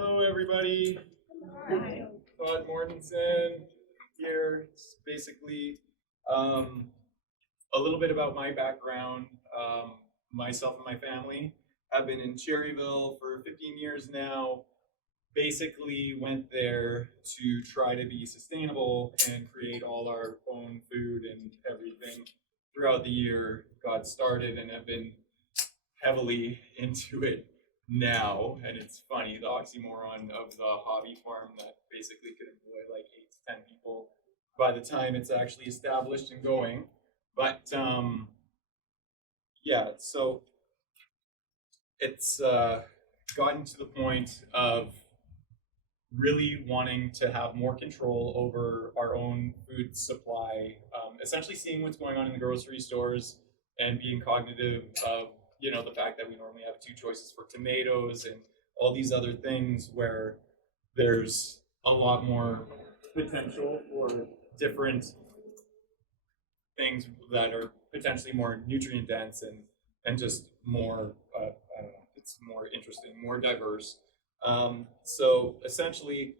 Hello, everybody. Todd Mortensen here. It's basically a little bit about my background. Myself and my family have been in Cherryville for 15 years now. Basically, went there to try to be sustainable and create all our own food and everything throughout the year. Got started and have been heavily into it now, and it's funny, the oxymoron of the hobby farm that basically could employ like 8 to 10 people by the time it's actually established and going. But yeah, so it's gotten to the point of really wanting to have more control over our own food supply, essentially seeing what's going on in the grocery stores and being cognitive of the fact that we normally have two choices for tomatoes and all these other things where there's a lot more potential for different things that are potentially more nutrient dense and just more I don't know, it's more interesting, more diverse. So essentially,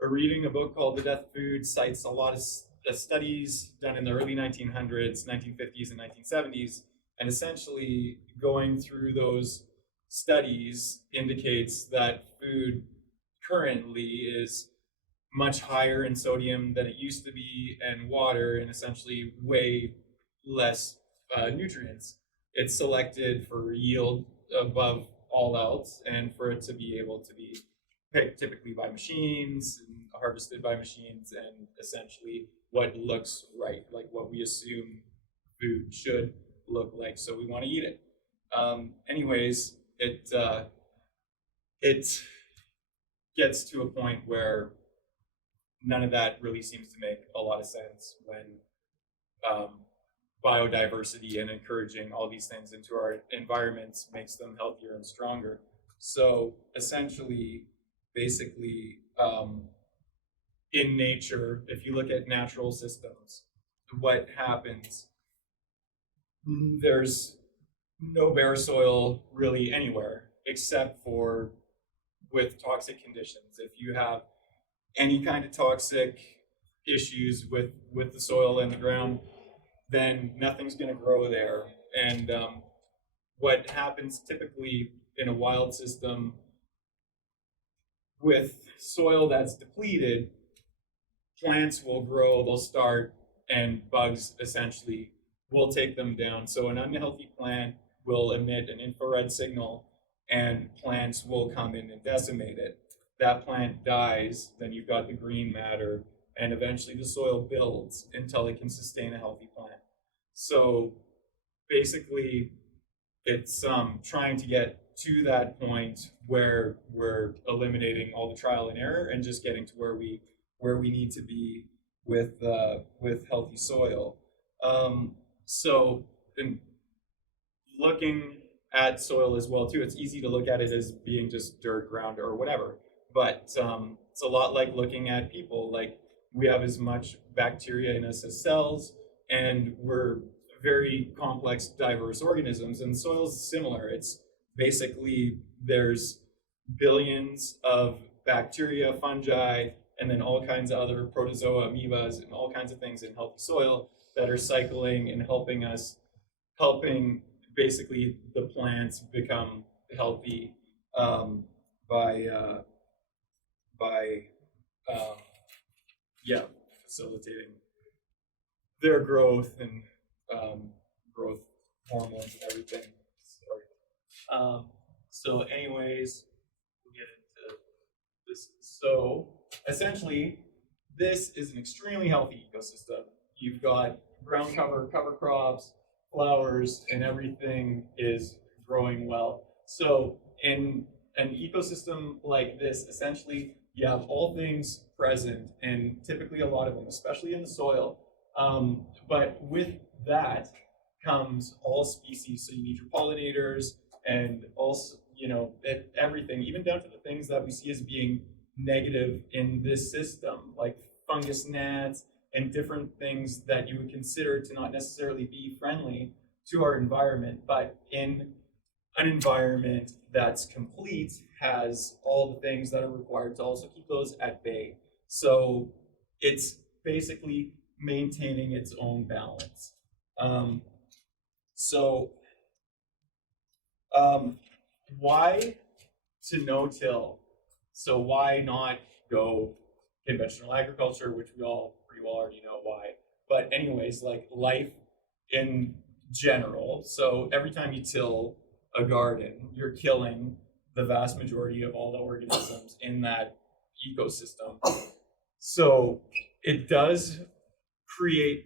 reading a book called The Death of Food cites a lot of studies done in the early 1900s, 1950s, and 1970s, and essentially going through those studies indicates that food currently is much higher in sodium than it used to be, and water, and essentially way less nutrients. It's selected for yield above all else, and for it to be able to be picked typically by machines and harvested by machines, and essentially what looks right, like what we assume food should look like, so we want to eat it. Anyways, it gets to a point where none of that really seems to make a lot of sense when biodiversity and encouraging all these things into our environments makes them healthier and stronger. So essentially, basically, in nature, if you look at natural systems, what happens, there's no bare soil really anywhere except for with toxic conditions. If you have any kind of toxic issues with the soil and the ground, then nothing's going to grow there. And what happens typically in a wild system with soil that's depleted, plants will grow, they'll start, and bugs essentially will take them down. So an unhealthy plant will emit an infrared signal, and plants will come in and decimate it. That plant dies, then you've got the green matter, and eventually the soil builds until it can sustain a healthy plant. So basically, it's trying to get to that point where we're eliminating all the trial and error and just getting to where we need to be with healthy soil. So in looking at soil as well too, it's easy to look at it as being just dirt, ground, or whatever, but it's a lot like looking at people. Like, we have as much bacteria in us as cells, and we're very complex, diverse organisms, and soil's similar. It's basically, there's billions of bacteria, fungi, and then all kinds of other protozoa, amoebas, and all kinds of things in healthy soil that are cycling and helping basically the plants become healthy by facilitating their growth and growth hormones and everything. Sorry. So anyways, we'll get into this. So essentially, this is an extremely healthy ecosystem. You've got ground cover, cover crops, flowers, and everything is growing well. So in an ecosystem like this, essentially, you have all things present, and typically a lot of them, especially in the soil. But with that comes all species. So you need your pollinators, and also, everything, even down to the things that we see as being negative in this system, like fungus gnats and different things that you would consider to not necessarily be friendly to our environment. But in an environment that's complete has all the things that are required to also keep those at bay. So it's basically maintaining its own balance. Um, so um, why to no-till? So why not go conventional agriculture, which we all pretty well already know why. But anyways, like life in general. So every time you till a garden, you're killing the vast majority of all the organisms in that ecosystem. So it does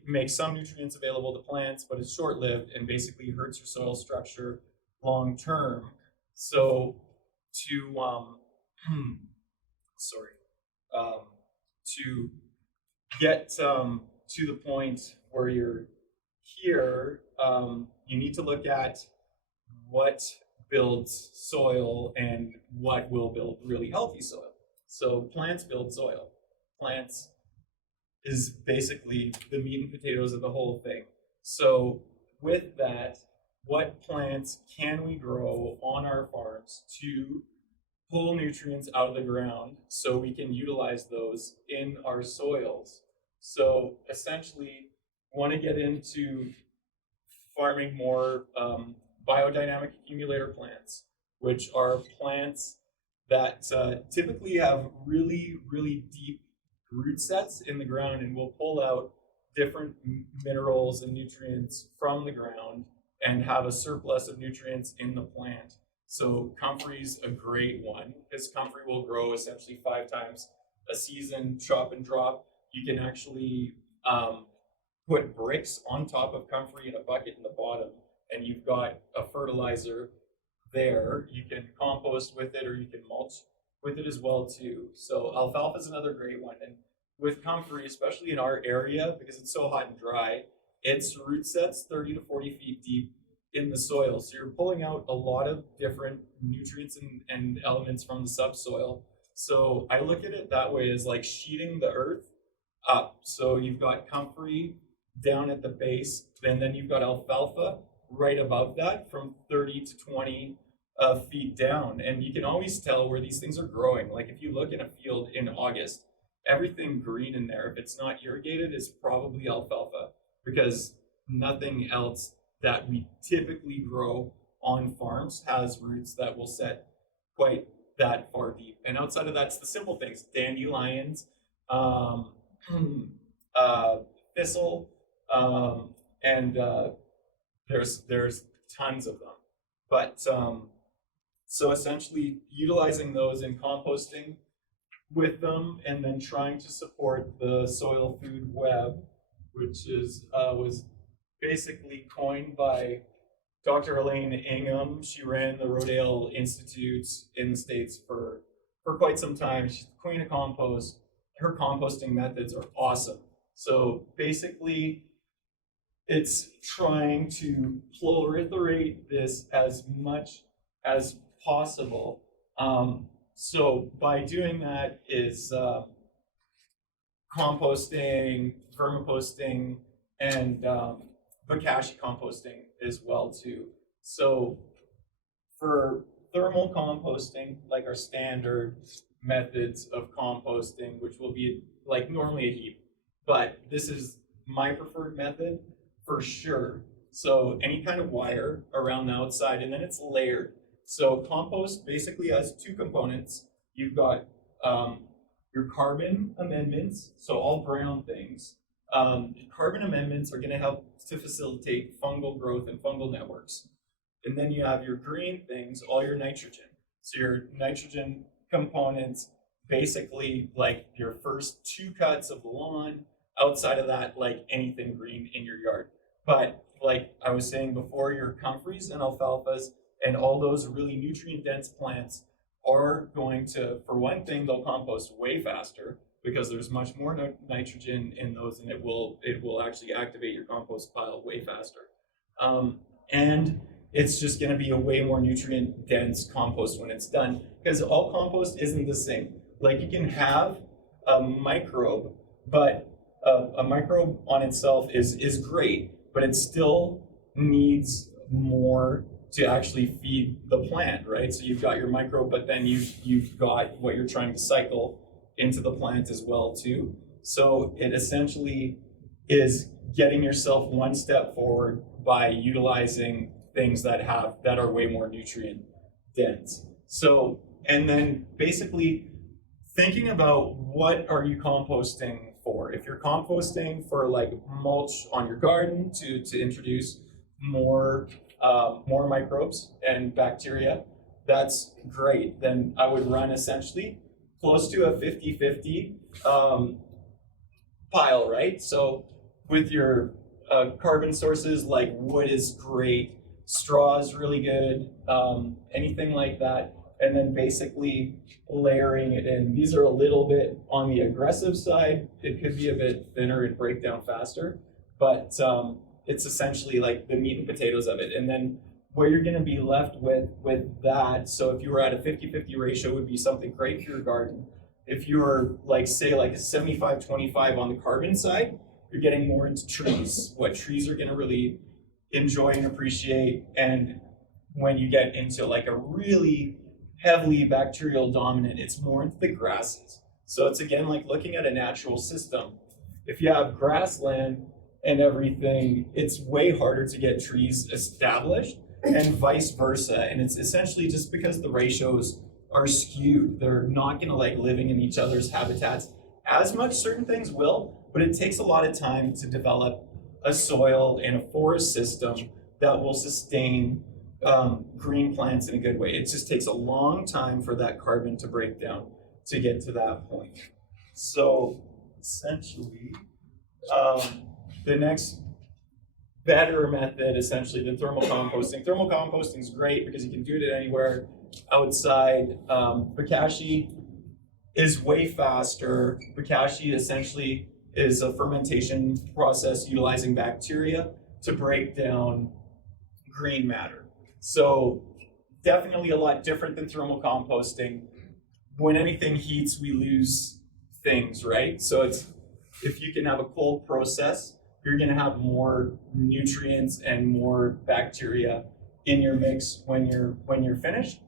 make some nutrients available to plants, but it's short-lived and basically hurts your soil structure long term. So to sorry, um, to get to the point where you're here, you need to look at what builds soil and what will build really healthy soil. So plants build soil. Plants is basically the meat and potatoes of the whole thing. So with that, what plants can we grow on our farms to pull nutrients out of the ground so we can utilize those in our soils? So essentially, want to get into farming more biodynamic accumulator plants, which are plants that typically have really, really deep root sets in the ground and will pull out different minerals and nutrients from the ground and have a surplus of nutrients in the plant. So comfrey's a great one because comfrey will grow essentially 5 times a season, chop and drop. You can actually put bricks on top of comfrey in a bucket in the bottom, and you've got a fertilizer there. You can compost with it or you can mulch with it as well too. So alfalfa is another great one. And with comfrey, especially in our area, because it's so hot and dry, its root sets 30 to 40 feet deep in the soil. So you're pulling out a lot of different nutrients and elements from the subsoil. So I look at it that way as like sheeting the earth up. So you've got comfrey down at the base, and then you've got alfalfa right above that from 30 to 20 feet down. And you can always tell where these things are growing. Like if you look in a field in August, everything green in there, if it's not irrigated, is probably alfalfa, because nothing else that we typically grow on farms has roots that will set quite that far deep. And outside of that, it's the simple things: dandelions, thistle, and there's tons of them. But so essentially utilizing those in composting with them, and then trying to support the soil food web, which is was basically coined by Dr. Elaine Ingham. She ran the Rodale Institute in the States for quite some time. She's the queen of compost. Her composting methods are awesome. So basically, it's trying to proliferate this as much as possible. So by doing that is composting, vermiposting, and bokashi composting as well too. So for thermal composting, like our standard methods of composting, which will be like normally a heap, but this is my preferred method for sure. So any kind of wire around the outside, and then it's layered. So compost basically has 2 components. You've got your carbon amendments, so all brown things. Carbon amendments are going to help to facilitate fungal growth and fungal networks. And then you have your green things, all your nitrogen. So your nitrogen components, basically like your first 2 cuts of the lawn. Outside of that, like anything green in your yard. But like I was saying before, your comfreys and alfalfas and all those really nutrient dense plants are going to, for one thing, they'll compost way faster because there's much more nitrogen in those, and it will actually activate your compost pile way faster. And it's just going to be a way more nutrient dense compost when it's done, because all compost isn't the same. Like you can have a microbe, but a microbe on itself is great, but it still needs more to actually feed the plant, right? So you've got your microbe, but then you've got what you're trying to cycle into the plant as well too. So it essentially is getting yourself one step forward by utilizing things that are way more nutrient dense. So, and then basically thinking about what are you composting for. If you're composting for like mulch on your garden to introduce more microbes and bacteria, that's great. Then I would run essentially close to a 50-50 pile, right? So with your carbon sources, like wood is great, straw is really good, anything like that. And then basically layering it in. These are a little bit on the aggressive side. It could be a bit thinner and break down faster, but it's essentially like the meat and potatoes of it. And then what you're gonna be left with that, so if you were at a 50-50 ratio, would be something great for your garden. If you were like, say like a 75-25 on the carbon side, you're getting more into trees, what trees are gonna really enjoy and appreciate. And when you get into like a really heavily bacterial dominant, it's more into the grasses. So it's again like looking at a natural system. If you have grassland and everything, it's way harder to get trees established, and vice versa. And it's essentially just because the ratios are skewed. They're not gonna like living in each other's habitats as much. Certain things will, but it takes a lot of time to develop a soil and a forest system that will sustain green plants in a good way. It just takes a long time for that carbon to break down to get to that point. So essentially, the next better method essentially than thermal composting. Thermal composting is great because you can do it anywhere outside. Bokashi is way faster. Bokashi essentially is a fermentation process utilizing bacteria to break down green matter. So definitely a lot different than thermal composting. When anything heats, we lose things, right? So it's, if you can have a cold process, you're gonna have more nutrients and more bacteria in your mix when you're finished.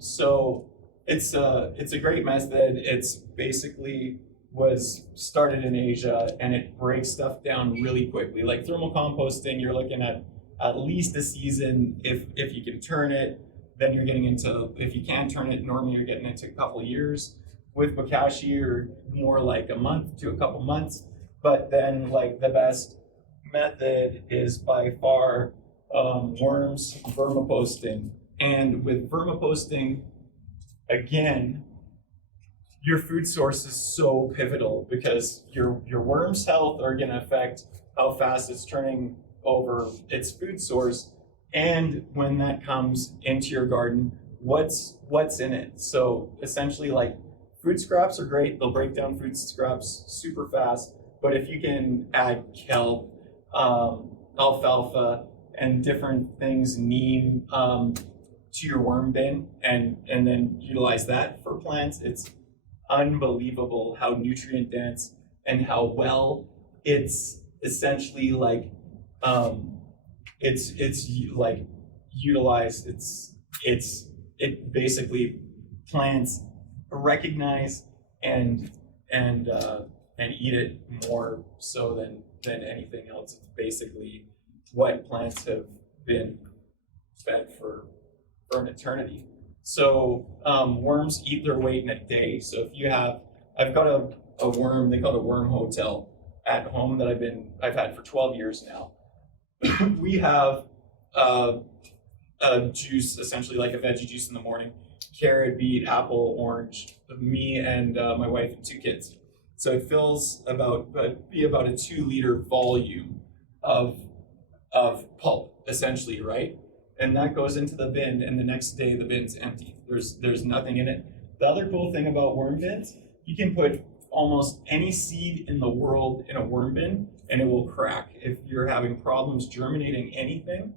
So it's a great method. It's basically was started in Asia, and it breaks stuff down really quickly. Like thermal composting, you're looking at least a season. If you can turn it, then you're getting into, if you can turn it, normally you're getting into a couple of years. With bokashi, you're more like a month to a couple months. But then like the best method is by far worms vermiposting. And with vermiposting, again, your food source is so pivotal because your worm's health are going to affect how fast it's turning over its food source, and when that comes into your garden, what's in it. So essentially, like, food scraps are great. They'll break down food scraps super fast, but if you can add kelp, alfalfa, and different things, neem, to your worm bin, and then utilize that for plants, it's unbelievable how nutrient dense and how well it's essentially like it's like utilized. It basically plants recognize and eat it more so than anything else. It's basically what plants have been fed for an eternity. So worms eat their weight in a day. So if you have, I've got a worm, they call it a worm hotel at home that I've had for 12 years now. We have a juice, essentially like a veggie juice in the morning, carrot, beet, apple, orange, me and my wife and 2 kids. So it fills about a 2-liter volume of pulp, essentially, right? And that goes into the bin, and the next day the bin's empty. There's nothing in it. The other cool thing about worm bins, you can put almost any seed in the world in a worm bin and it will crack. If you're having problems germinating anything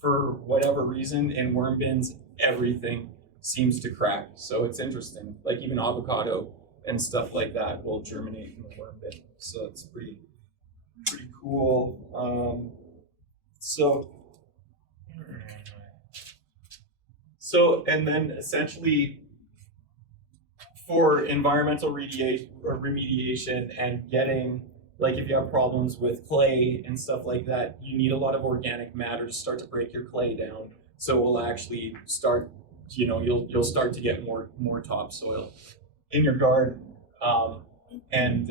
for whatever reason, in worm bins, everything seems to crack. So it's interesting. Like even avocado and stuff like that will germinate in the worm bin. So it's pretty cool. So So, and then essentially for environmental remediation and getting, like if you have problems with clay and stuff like that, you need a lot of organic matter to start to break your clay down. So it will actually start, you'll start to get more topsoil in your garden. And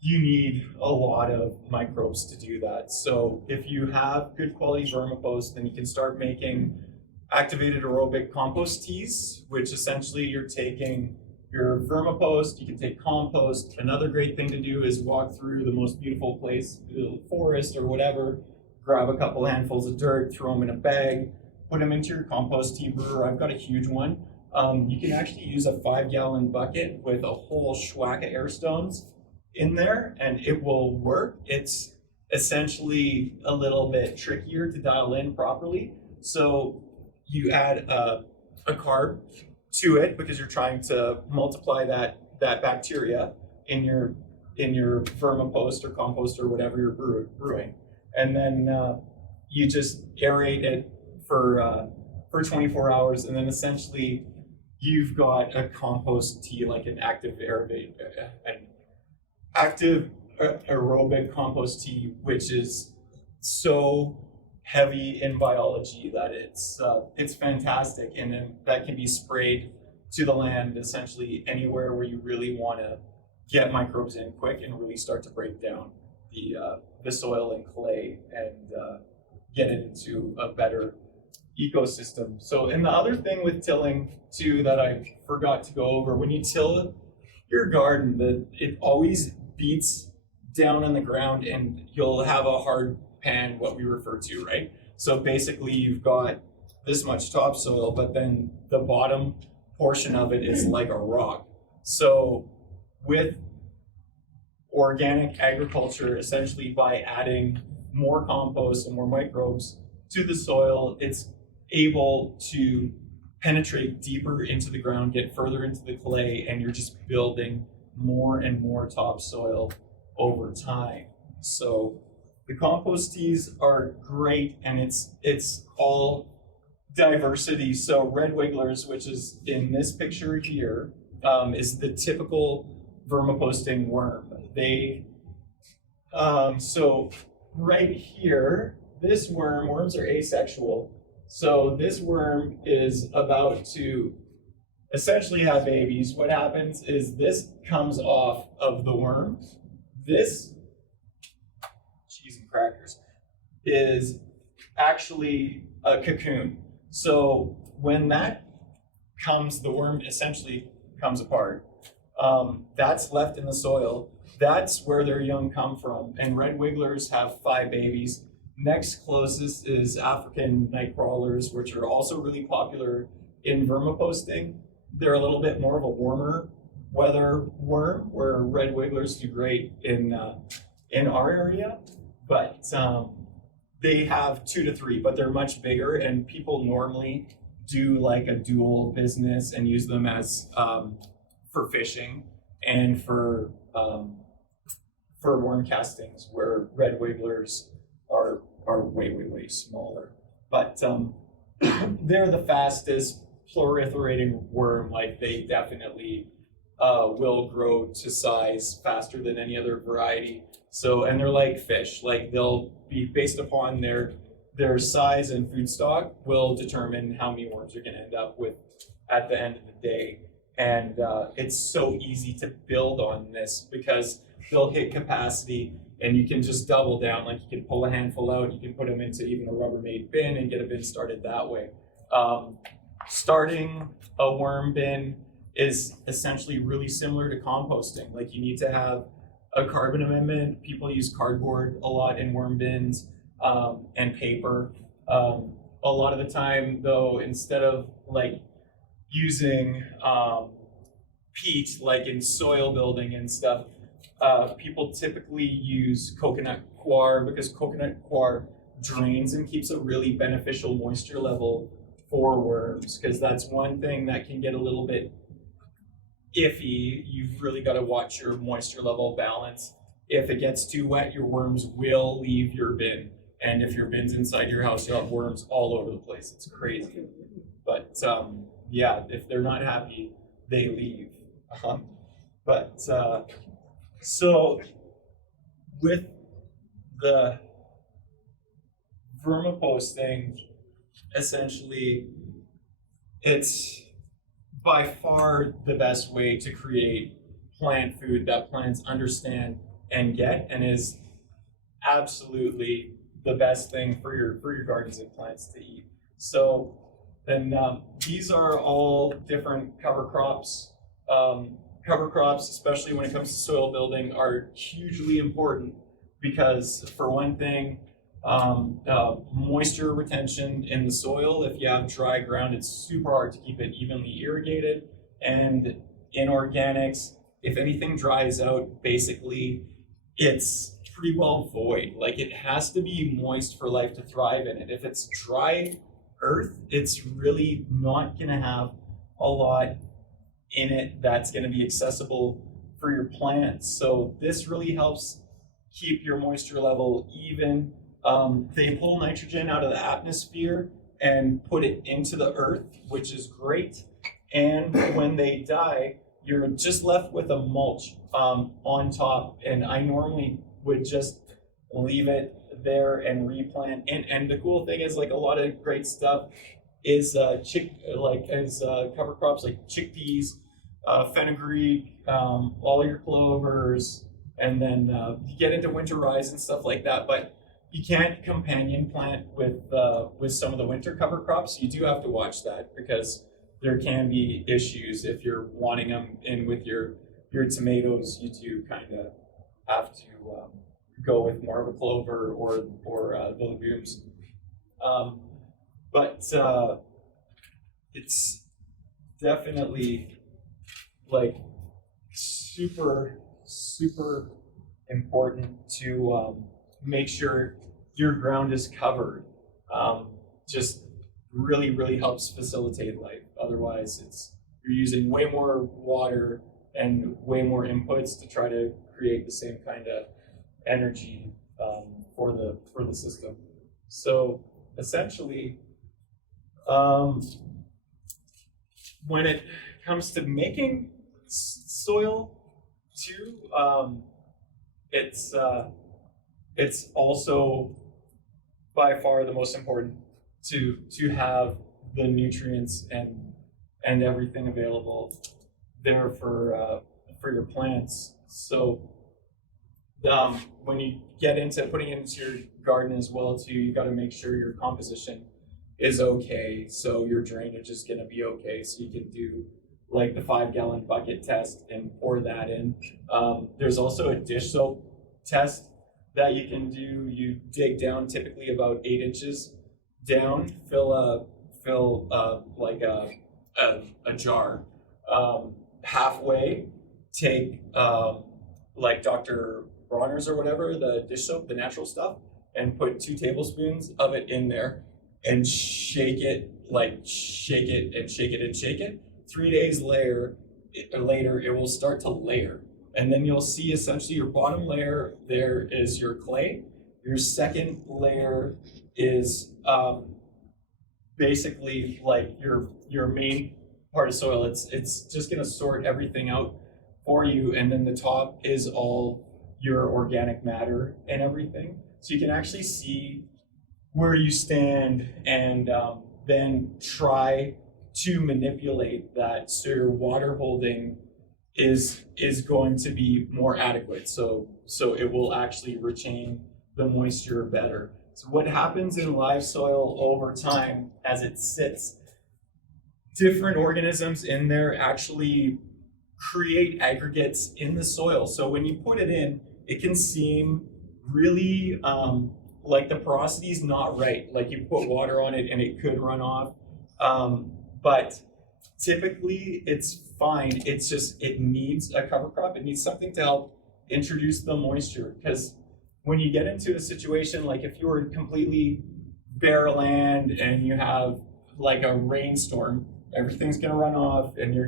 you need a lot of microbes to do that. So if you have good quality vermicompost, then you can start making activated aerobic compost teas, which essentially you're taking your vermicompost, you can take compost. Another great thing to do is walk through the most beautiful place, the forest or whatever, grab a couple handfuls of dirt, throw them in a bag, put them into your compost tea brewer. I've got a huge one. You can actually use a 5-gallon bucket with a whole schwack of air stones in there and it will work. It's essentially a little bit trickier to dial in properly. So you add a carb to it because you're trying to multiply that bacteria in your vermicompost or compost or whatever you're brewing. And then you just aerate it for 24 hours, and then essentially you've got a compost tea, like an active aerobic compost tea, which is so heavy in biology that it's fantastic, and then that can be sprayed to the land essentially anywhere where you really want to get microbes in quick and really start to break down the soil and clay and get it into a better ecosystem. So, and the other thing with tilling too that I forgot to go over, when you till your garden, it always beats down on the ground and you'll have a hard pan, what we refer to, right? So basically you've got this much topsoil, but then the bottom portion of it is like a rock. So with organic agriculture, essentially by adding more compost and more microbes to the soil, it's able to penetrate deeper into the ground, get further into the clay, and you're just building more and more topsoil over time. So the compost teas are great, and it's all diversity. So red wigglers, which is in this picture here, is the typical vermicomposting worm. So right here, this worms are asexual. So this worm is about to essentially have babies. What happens is this comes off of the worm. This cheese and crackers is actually a cocoon. So when that comes, the worm essentially comes apart. That's left in the soil. That's where their young come from. And red wigglers have 5 babies. Next closest is African night crawlers, which are also really popular in vermicomposting. They're a little bit more of a warmer weather worm, where red wigglers do great in our area. But they have 2 to 3, but they're much bigger, and people normally do like a dual business and use them as for fishing and for worm castings, where red wigglers are way smaller. But they're the fastest proliferating worm. Like they definitely will grow to size faster than any other variety. So, and they're like fish, like they'll be based upon their size and food stock will determine how many worms you're going to end up with at the end of the day. And it's so easy to build on this because they'll hit capacity and you can just double down. Like you can pull a handful out, you can put them into even a Rubbermaid bin and get a bin started that way. Starting a worm bin is essentially really similar to composting. Like you need to have a carbon amendment. People use cardboard a lot in worm bins and paper. A lot of the time though, instead of like using peat like in soil building and stuff, people typically use coconut coir because coconut coir drains and keeps a really beneficial moisture level for worms, because that's one thing that can get a little bit iffy. You've really got to watch your moisture level balance. If it gets too wet, your worms will leave your bin. And if your bin's inside your house, you'll have worms all over the place. It's crazy. But yeah, if they're not happy, they leave. Um, but so with the vermicomposting, essentially, it's by far the best way to create plant food that plants understand and get, and is absolutely the best thing for your gardens and plants to eat. So, and these are all different cover crops. Cover crops, especially when it comes to soil building, are hugely important because, for one thing, moisture retention in the soil. If you have dry ground, it's super hard to keep it evenly irrigated. And in organics, if anything dries out, basically it's pretty well void. Like, it has to be moist for life to thrive in it. If it's dry earth, it's really not going to have a lot in it that's going to be accessible for your plants. So this really helps keep your moisture level even. They pull nitrogen out of the atmosphere and put it into the earth, which is great. And when they die, you're just left with a mulch on top. And I normally would just leave it there and replant. And the cool thing is, like, a lot of great stuff is cover crops like chickpeas, fenugreek, all your clovers, and then you get into winter rye and stuff like that. But you can't companion plant with some of the winter cover crops. You do have to watch that because there can be issues if you're wanting them in with your tomatoes. You do kind of have to go with more of a clover or the legumes. But it's definitely like super important to make sure your ground is covered. Just really helps facilitate life. Otherwise, you're using way more water and way more inputs to try to create the same kind of energy for the system. So essentially, when it comes to making soil too, it's also by far the most important to have the nutrients and everything available there for your plants. So when you get into putting it into your garden as well too, you got to make sure your composition is okay. So your drainage is going to be okay. So you can do like the 5-gallon bucket test and pour that in. There's also a dish soap test that you can do. You dig down typically about 8 inches down, fill like a jar halfway, take like Dr. Bronner's or whatever, the dish soap, the natural stuff, and put 2 tablespoons of it in there and shake it and shake it. 3 days later, it will start to layer. And then you'll see essentially your bottom layer there is your clay. Your second layer is basically like your main part of soil. It's just gonna sort everything out for you. And then the top is all your organic matter and everything. So you can actually see where you stand and then try to manipulate that so your water holding is going to be more adequate. So it will actually retain the moisture better. So what happens in live soil over time as it sits, different organisms in there actually create aggregates in the soil. So when you put it in, it can seem really like the porosity is not right. Like you put water on it and it could run off. But typically it's fine. It's just, it needs a cover crop. It needs something to help introduce the moisture. Because when you get into a situation, like if you were completely bare land and you have like a rainstorm, everything's gonna run off and your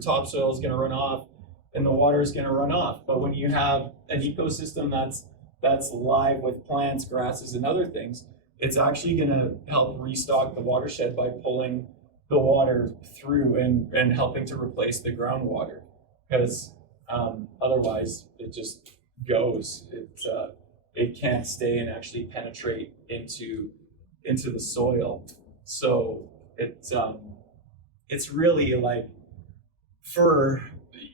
topsoil is gonna run off and the water is gonna run off. But when you have an ecosystem that's live with plants, grasses, and other things, it's actually going to help restock the watershed by pulling the water through and helping to replace the groundwater, because otherwise it just goes. It can't stay and actually penetrate into the soil. So it's really like, for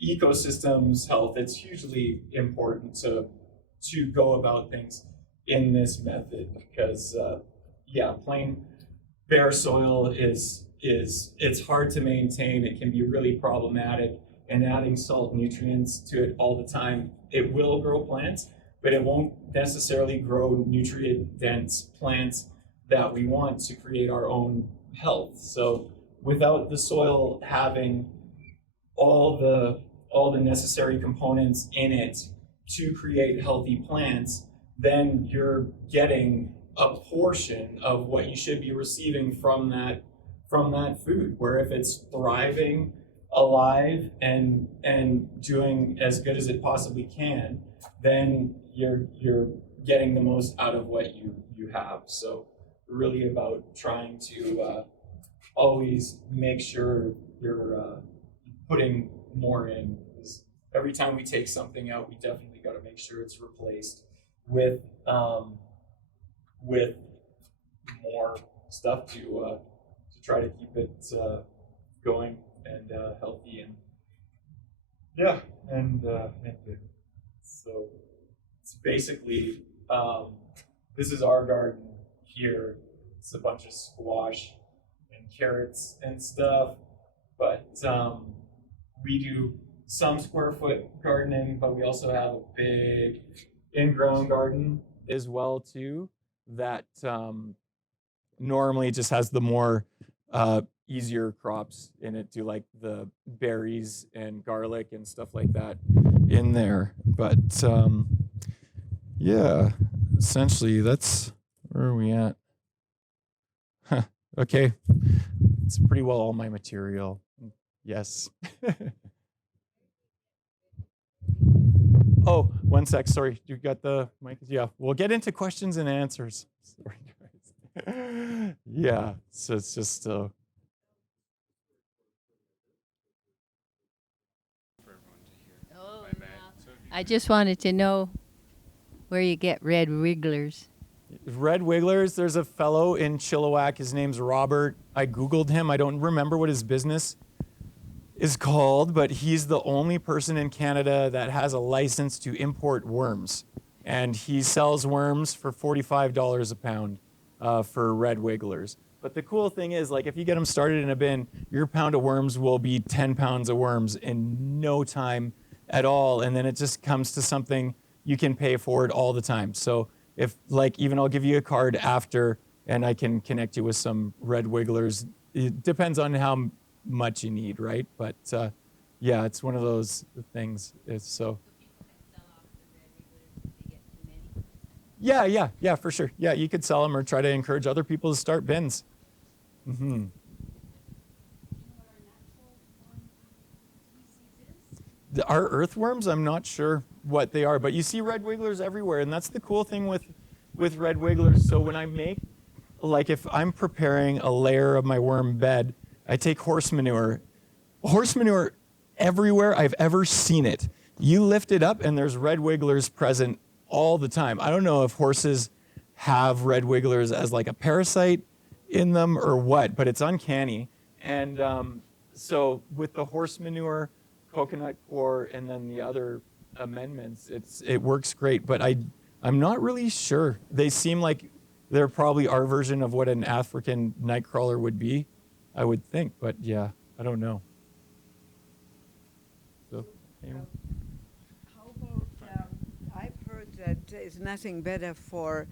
ecosystems health, it's hugely important to go about things in this method, because plain bare soil is it's hard to maintain. It can be really problematic, and adding salt nutrients to it all the time, it will grow plants, but it won't necessarily grow nutrient dense plants that we want to create our own health. So without the soil having all the necessary components in it to create healthy plants, then you're getting a portion of what you should be receiving from that food. Where if it's thriving, alive, and doing as good as it possibly can, then you're getting the most out of what you have. So really about trying to always make sure you're putting more in. Every time we take something out, we definitely got to make sure it's replaced with more stuff to try to keep it going and healthy, and so it's basically this is our garden here. It's a bunch of squash and carrots and stuff, but we do some square foot gardening, but we also have a big in-ground garden as well too, that normally just has the more easier crops in it, do like the berries and garlic and stuff like that in there. But yeah, essentially that's where are we at. Okay, it's pretty well all my material. Yes. Oh, one sec. Sorry, you got the mic? Yeah, we'll get into questions and answers. Sorry, guys. Yeah, so it's just. I just wanted to know where you get red wigglers. Red wigglers, there's a fellow in Chilliwack. His name's Robert. I Googled him. I don't remember what his business is called, but he's the only person in Canada that has a license to import worms. And he sells worms for $45 a pound for red wigglers. But the cool thing is, like, if you get them started in a bin, your pound of worms will be 10 pounds of worms in no time at all. And then it just comes to something you can pay for it all the time. So if, like, even I'll give you a card after and I can connect you with some red wigglers. It depends on how much you need, right? But yeah, it's one of those things. It's so. Yeah, for sure. Yeah, you could sell them or try to encourage other people to start bins. Mm-hmm. Our earthworms, I'm not sure what they are, but you see red wigglers everywhere, and that's the cool thing with red wigglers. So when I make, like, if I'm preparing a layer of my worm bed, I take horse manure. Horse manure everywhere I've ever seen it. You lift it up and there's red wigglers present all the time. I don't know if horses have red wigglers as like a parasite in them or what, but it's uncanny. And so with the horse manure, coconut coir, and then the other amendments, it works great. But I'm not really sure. They seem like they're probably our version of what an African nightcrawler would be, I would think. But yeah, I don't know. So, anyway. How about, I've heard that there's nothing better for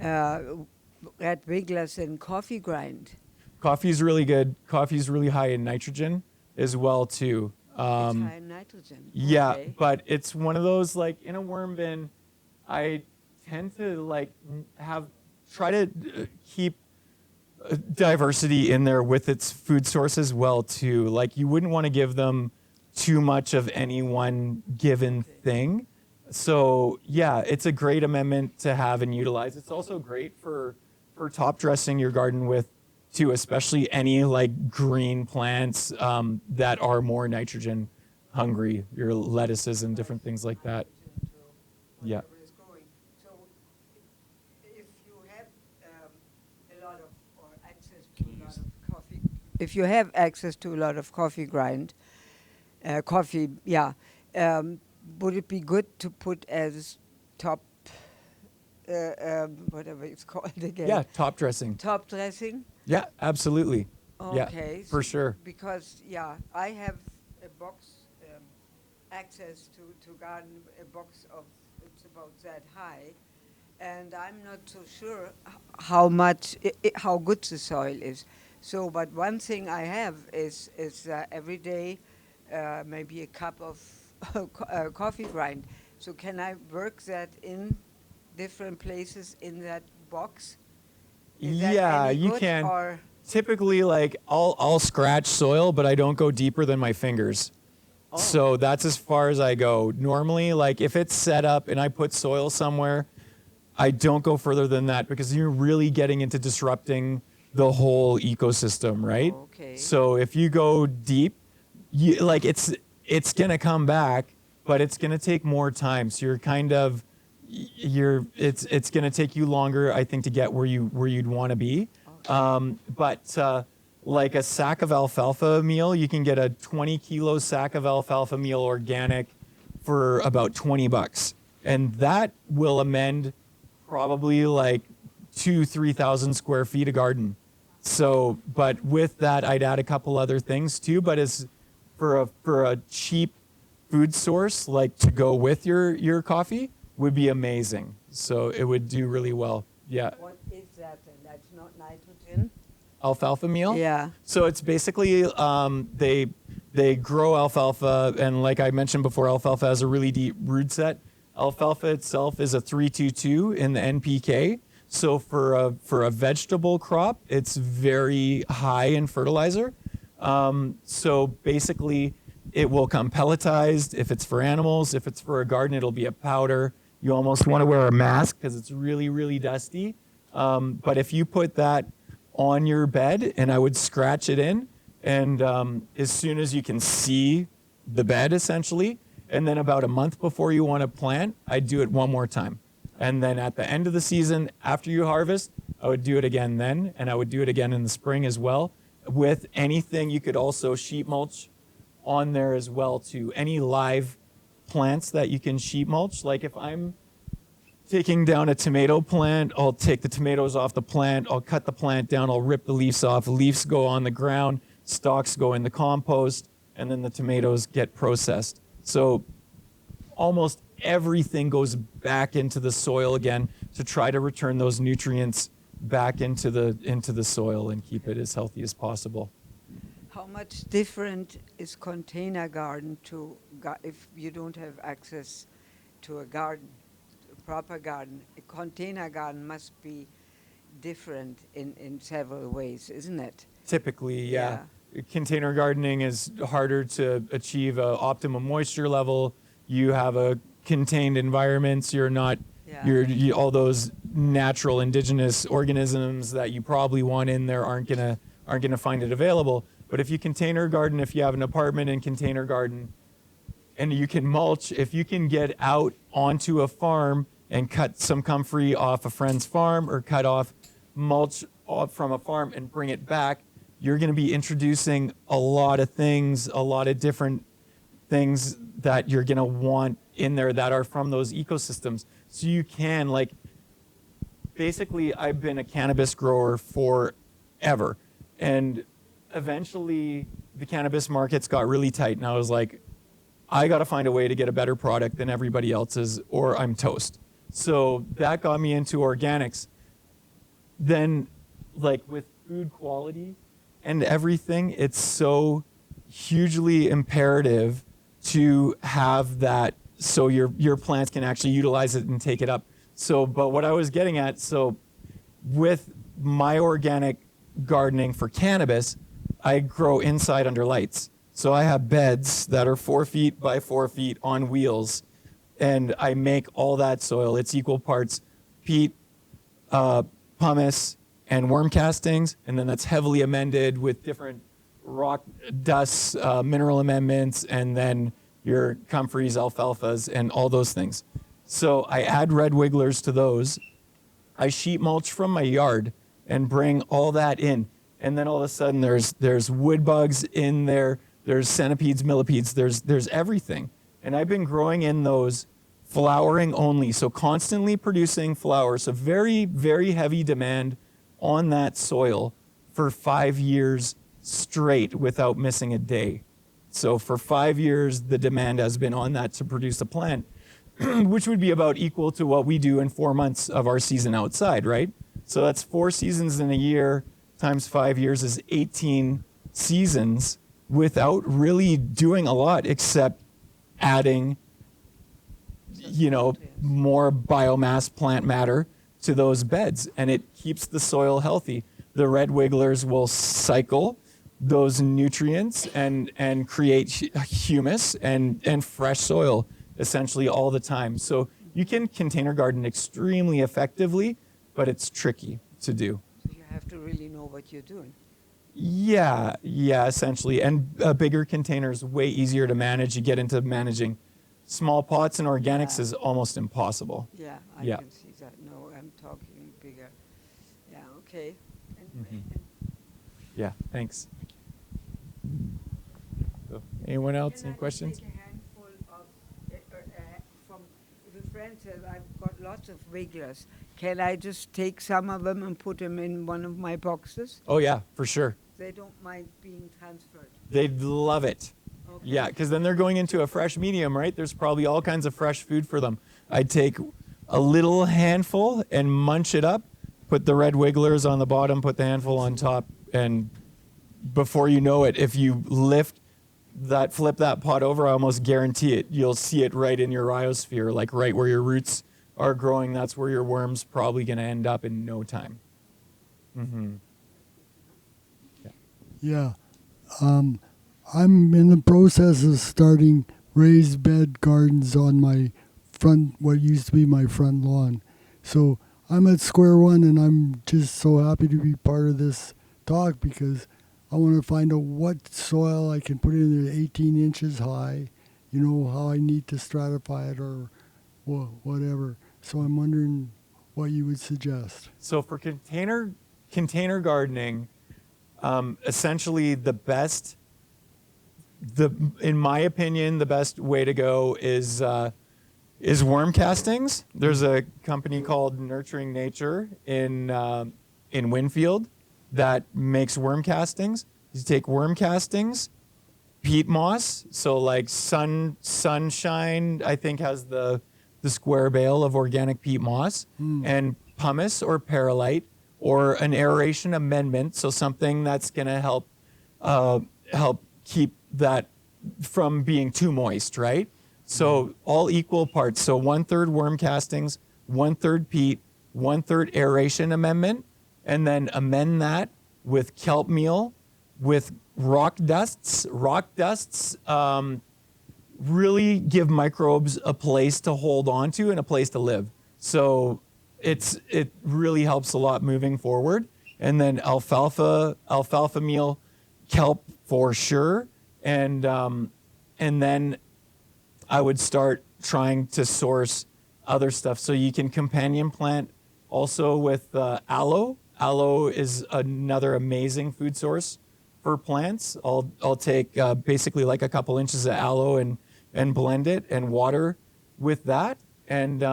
red wigglers than coffee grind. Coffee's really good. Coffee's really high in nitrogen as well too. It's high in nitrogen. Yeah, Okay. but it's one of those, like, in a worm bin, I tend to like try to keep diversity in there with its food source as well too. Like, you wouldn't want to give them too much of any one given thing. So yeah, it's a great amendment to have and utilize. It's also great for for top dressing your garden with too, especially any like green plants that are more nitrogen hungry, your lettuces and different things like that. Yeah. Whatever is growing. So if you have a lot of or access to a lot of coffee, if you have access to a lot of coffee would it be good to put as top, whatever it's called again? Yeah, top dressing. Top dressing? Yeah, absolutely. Okay. Yeah, for sure. Because, I have a box, access to garden, a box of, it's about that high, and I'm not so sure how much, how good the soil is. So, but one thing I have is every day maybe a cup of coffee grind. So can I work that in different places in that box? Is that Yeah, any you good, can. or Typically, like I'll scratch soil, but I don't go deeper than my fingers. Oh. So that's as far as I go. Normally, like if it's set up and I put soil somewhere, I don't go further than that because you're really getting into disrupting the whole ecosystem, right? Okay. So if you go deep, like it's gonna come back, but it's gonna take more time. So you're kind of it's gonna take you longer, I think, to get where you'd want to be. But like a sack of alfalfa meal, you can get a 20 kilo sack of alfalfa meal organic for about $20, and that will amend probably like 3,000 square feet of garden. So, but with that, I'd add a couple other things too. But as for a cheap food source, like to go with your coffee, would be amazing. So it would do really well. Yeah. what is that then? That's not nitrogen? Alfalfa meal. Yeah. So it's basically they grow alfalfa, and like I mentioned before, alfalfa has a really deep root set. Alfalfa itself is a 322 in the NPK. So for a vegetable crop, it's very high in fertilizer. So basically, it will come pelletized. If it's for animals, if it's for a garden, it'll be a powder. You almost want to wear a mask because it's really, really dusty. But if you put that on your bed, and I would scratch it in, and as soon as you can see the bed, essentially, and then about a month before you want to plant, I'd do it one more time. And then at the end of the season, after you harvest, I would do it again then, and I would do it again in the spring as well. With anything, you could also sheet mulch on there as well too. Any live plants that you can sheet mulch. Like if I'm taking down a tomato plant, I'll take the tomatoes off the plant, I'll cut the plant down, I'll rip the leaves off, leaves go on the ground, stalks go in the compost, and then the tomatoes get processed. So almost everything goes back into the soil again to try to return those nutrients back into the soil and keep it as healthy as possible. How much different is container garden to if you don't have access to a garden, a proper garden? A container garden must be different in several ways, isn't it? Typically, yeah. Container gardening is harder to achieve an optimum moisture level. You have a contained environment, so you're not all those natural indigenous organisms that you probably want in there aren't gonna find it available. But if you container garden, if you have an apartment and container garden, and you can mulch, if you can get out onto a farm and cut some comfrey off a friend's farm or cut off mulch off from a farm and bring it back, you're going to be introducing a lot of things, a lot of different things that you're going to want in there that are from those ecosystems. So you can, like, basically, I've been a cannabis grower forever. And eventually the cannabis markets got really tight. And I was like, I got to find a way to get a better product than everybody else's or I'm toast. So that got me into organics. Then, like, with food quality and everything, it's so hugely imperative to have that so your plants can actually utilize it and take it up. So, but what I was getting at, so with my organic gardening for cannabis, I grow inside under lights. So I have beds that are 4 feet by 4 feet on wheels, and I make all that soil. It's equal parts peat, pumice, and worm castings, and then that's heavily amended with different rock dusts, mineral amendments, and then your comfreys, alfalfas, and all those things. So I add red wigglers to those. I sheet mulch from my yard and bring all that in. And then all of a sudden there's wood bugs in there, there's centipedes, millipedes, there's everything. And I've been growing in those flowering only, so constantly producing flowers. So very, very heavy demand on that soil for 5 years straight without missing a day. So for 5 years, the demand has been on that to produce a plant, which would be about equal to what we do in 4 months of our season outside, right? So that's 4 seasons in a year times 5 years is 18 seasons without really doing a lot except adding, more biomass, plant matter to those beds, and it keeps the soil healthy. The red wigglers will cycle those nutrients and create humus and fresh soil essentially all the time. So you can container garden extremely effectively, but it's tricky to do. So you have to really know what you're doing. Yeah, essentially. And a bigger container is way easier to manage. You get into managing small pots and organics is almost impossible. Yeah, I Yeah. can see that. No, I'm talking bigger. Yeah, okay. Yeah, thanks. So, anyone else? Any questions? Take a handful of, from, if a friend says, I've got lots of wigglers, can I just take some of them and put them in one of my boxes? Oh yeah, for sure. They don't mind being transferred. They'd love it. Okay. Yeah, because then they're going into a fresh medium, right? There's probably all kinds of fresh food for them. I'd take a little handful and munch it up, put the red wigglers on the bottom, put the handful on top, and before you know it, if you flip that pot over, I almost guarantee it, you'll see it right in your rhyosphere, like right where your roots are growing. That's where your worm's probably going to end up in no time. Mm-hmm. Yeah. I'm in the process of starting raised bed gardens on my what used to be my front lawn. So I'm at square one, and I'm just so happy to be part of this talk because I want to find out what soil I can put in there 18 inches high, how I need to stratify it or whatever. So I'm wondering what you would suggest. So for container gardening, essentially in my opinion, the best way to go is worm castings. There's a company called Nurturing Nature in Winfield that makes worm castings. You take worm castings, peat moss, so like Sunshine, I think, has the square bale of organic peat moss, and pumice or perlite or an aeration amendment, so something that's going to help keep that from being too moist, right? So all equal parts. So 1/3 worm castings, 1/3 peat, 1/3 aeration amendment, and then amend that with kelp meal, with rock dusts. Rock dusts really give microbes a place to hold on to and a place to live. So it really helps a lot moving forward. And then alfalfa meal, kelp for sure, and then I would start trying to source other stuff. So you can companion plant also with aloe. Aloe is another amazing food source for plants. I'll take basically like a couple inches of aloe and blend it and water with that. And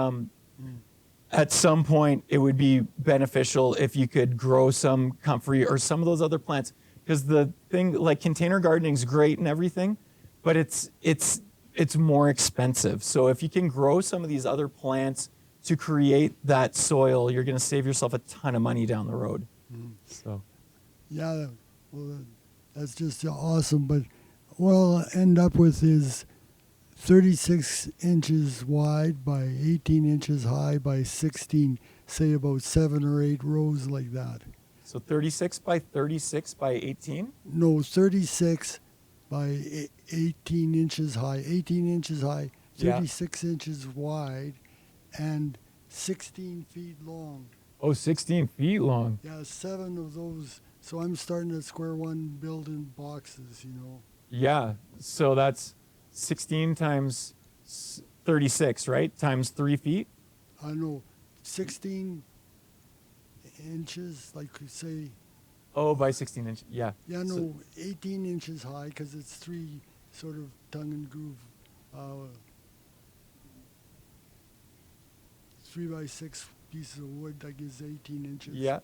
at some point, it would be beneficial if you could grow some comfrey or some of those other plants. Because the thing, like container gardening is great and everything, but it's more expensive. So if you can grow some of these other plants to create that soil, you're going to save yourself a ton of money down the road. So, yeah, well, that's just awesome. But what I'll end up with is 36 inches wide by 18 inches high by 16, say about 7 or 8 rows like that. So 36 by 36 by 18? No, 36 by 18 inches high. 18 inches high, 36 inches wide, and 16 feet long. Oh, 16 feet long. Yeah, 7 of those. So I'm starting at square one, building boxes, you know. Yeah. So that's 16 times 36, right? Times 3 feet. I know, 16 inches, like you say. Oh, by 16 inches. Yeah. Yeah, So- no, 18 inches high because it's 3 sort of tongue and groove. 3 by 6 pieces of wood, that gives 18 inches. yeah.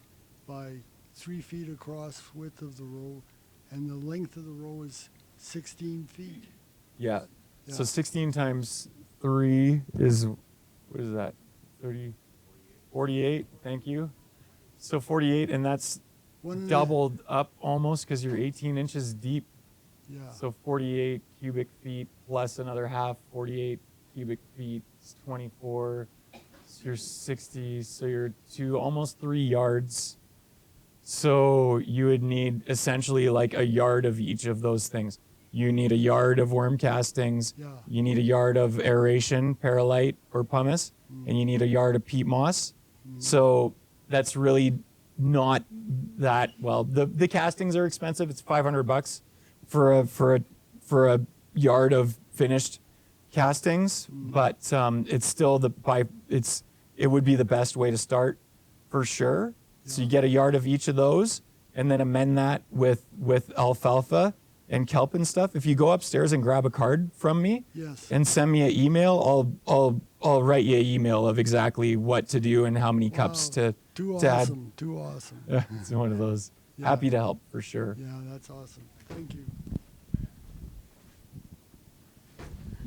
By 3 feet across width of the row, and the length of the row is 16 feet. Yeah. Yeah. So 16 times 3 is, what is that? 30, 48. Thank you. So 48, and that's One and a- doubled up almost because you're 18 inches deep. Yeah. So 48 cubic feet plus another half, 48 cubic feet, is 24. So you're 60, so you're almost 3 yards. So you would need essentially like a yard of each of those things. You need a yard of worm castings. Yeah. You need a yard of aeration, perlite or pumice, and you need a yard of peat moss. So that's really not that well. The castings are expensive. It's $500 for a yard of finished castings, but it's still it would be the best way to start for sure. So you get a yard of each of those, and then amend that with alfalfa and kelp and stuff. If you go upstairs and grab a card from me, Yes. and send me an email, I'll write you an email of exactly what to do and how many cups Wow. to Too add. awesome. Too awesome. It's one of those. Yeah. Happy to help for sure. Yeah, that's awesome. Thank you.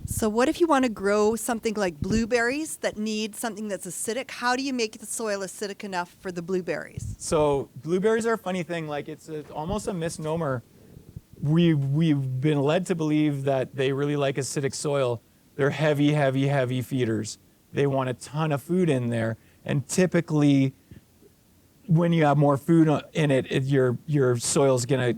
So what if you want to grow something like blueberries that need something that's acidic? How do you make the soil acidic enough for the blueberries? So blueberries are a funny thing. Like it's almost a misnomer. We've been led to believe that they really like acidic soil. They're heavy, heavy, heavy feeders. They want a ton of food in there, and typically, when you have more food in it, your soil's gonna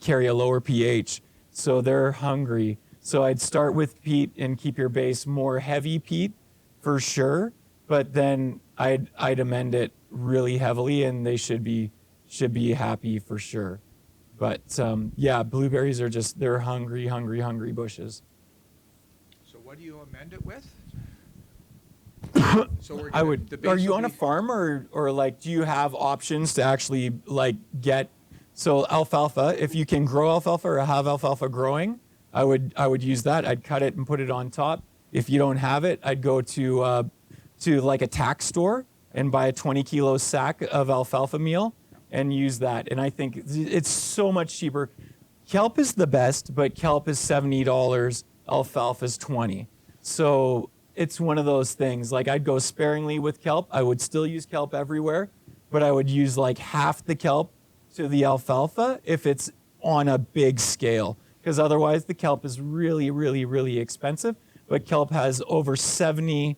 carry a lower pH. So they're hungry. So I'd start with peat and keep your base more heavy peat for sure, but then I'd amend it really heavily, and they should be happy for sure. But yeah, blueberries are they're hungry, hungry, hungry bushes. So what do you amend it with? So we're I gonna- would. the base Are you will on a be- farm or like do you have options to actually like get? So alfalfa, if you can grow alfalfa or have alfalfa growing, I would use that. I'd cut it and put it on top. If you don't have it, I'd go to like a tack store and buy a 20-kilo sack of alfalfa meal and use that. And I think it's so much cheaper. Kelp is the best, but kelp is $70. Alfalfa is $20. So it's one of those things. Like I'd go sparingly with kelp. I would still use kelp everywhere, but I would use like half the kelp to the alfalfa if it's on a big scale, because otherwise the kelp is really, really, really expensive. But kelp has over 70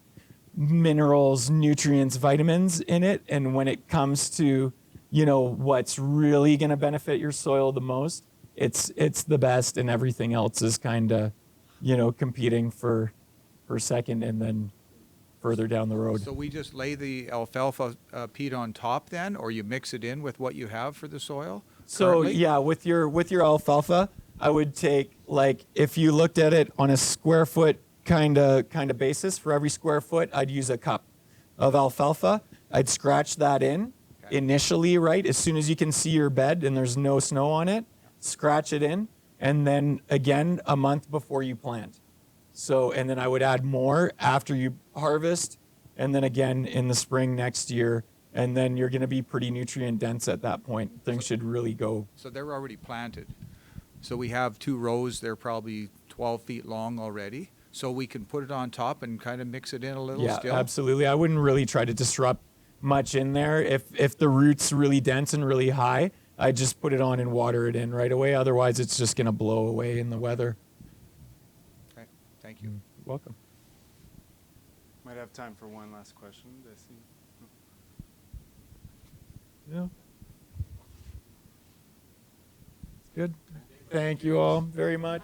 minerals, nutrients, vitamins in it, and when it comes to what's really going to benefit your soil the most, it's the best, and everything else is kind of competing for second and then further down the road. So we just lay the alfalfa peat on top then, or you mix it in with what you have for the soil? So currently? yeah, with your alfalfa, I would take, like, if you looked at it on a square foot kind of basis, for every square foot, I'd use a cup of alfalfa. I'd scratch that in initially, right? As soon as you can see your bed and there's no snow on it, scratch it in, and then again a month before you plant. So, and then I would add more after you harvest, and then again in the spring next year, and then you're going to be pretty nutrient dense at that point. Things should really go. So they're already planted. So we have 2 rows, they're probably 12 feet long already. So we can put it on top and kind of mix it in a little Yeah, still? absolutely. I wouldn't really try to disrupt much in there. If the root's really dense and really high, I just put it on and water it in right away. Otherwise, it's just going to blow away in the weather. Okay, thank you. You're welcome. Might have time for one last question. I see. Yeah. Good. Thank you all very much.